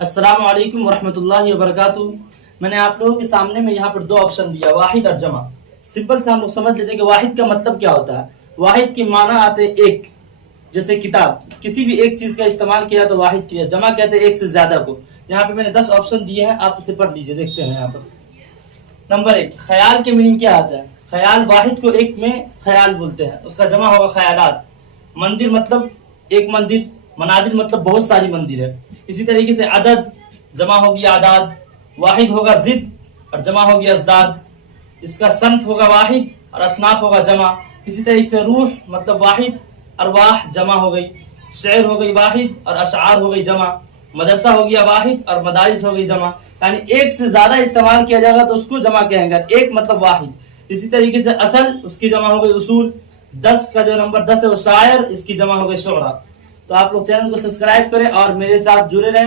अस्सलाम वालेकुम वरहमतुल्लाहि वबरकातुहू। मैंने आप लोगों के सामने में यहाँ पर दो ऑप्शन दिया, वाहिद और जमा। सिंपल से हम लोग समझ लेते हैं कि वाहिद का मतलब क्या होता है। वाहिद की माना आते हैं एक, जैसे किताब, किसी भी एक चीज का इस्तेमाल किया तो वाहिद किया। जमा कहते हैं एक से ज्यादा को। यहाँ पे मैंने 10 ऑप्शन दिए हैं, आप उसे पढ़ लीजिए। देखते हैं यहाँ पर नंबर 1, ख्याल के मीनिंग क्या आता है। ख्याल, वाहिद को एक में ख्याल बोलते हैं, उसका जमा होगा ख्यालात। मंदिर मतलब एक मंदिर, मनादिर मतलब बहुत सारी मंदिर है। इसी तरीके से अदद, जमा होगी आदाद, वाहिद होगा जिद और जमा होगी अजदाद। इसका सन्फ होगा वाहिद और असनाफ होगा जमा। इसी तरीके से रूह मतलब वाहिद, अरवाह जमा हो गई। शेर हो गई वाहिद और अशार हो गई जमा। मदरसा हो गया वाहिद और मदारिस हो गई जमा। यानी एक से ज्यादा इस्तेमाल किया जाएगा तो उसको जमा कहेंगे, एक मतलब वाहिद। इसी तरीके से असल, उसकी जमा हो गई उसूल। 10 का जो नंबर 10 है वो शायर, इसकी जमा हो गई शुरा। तो आप लोग चैनल को सब्सक्राइब करें और मेरे साथ जुड़े रहें।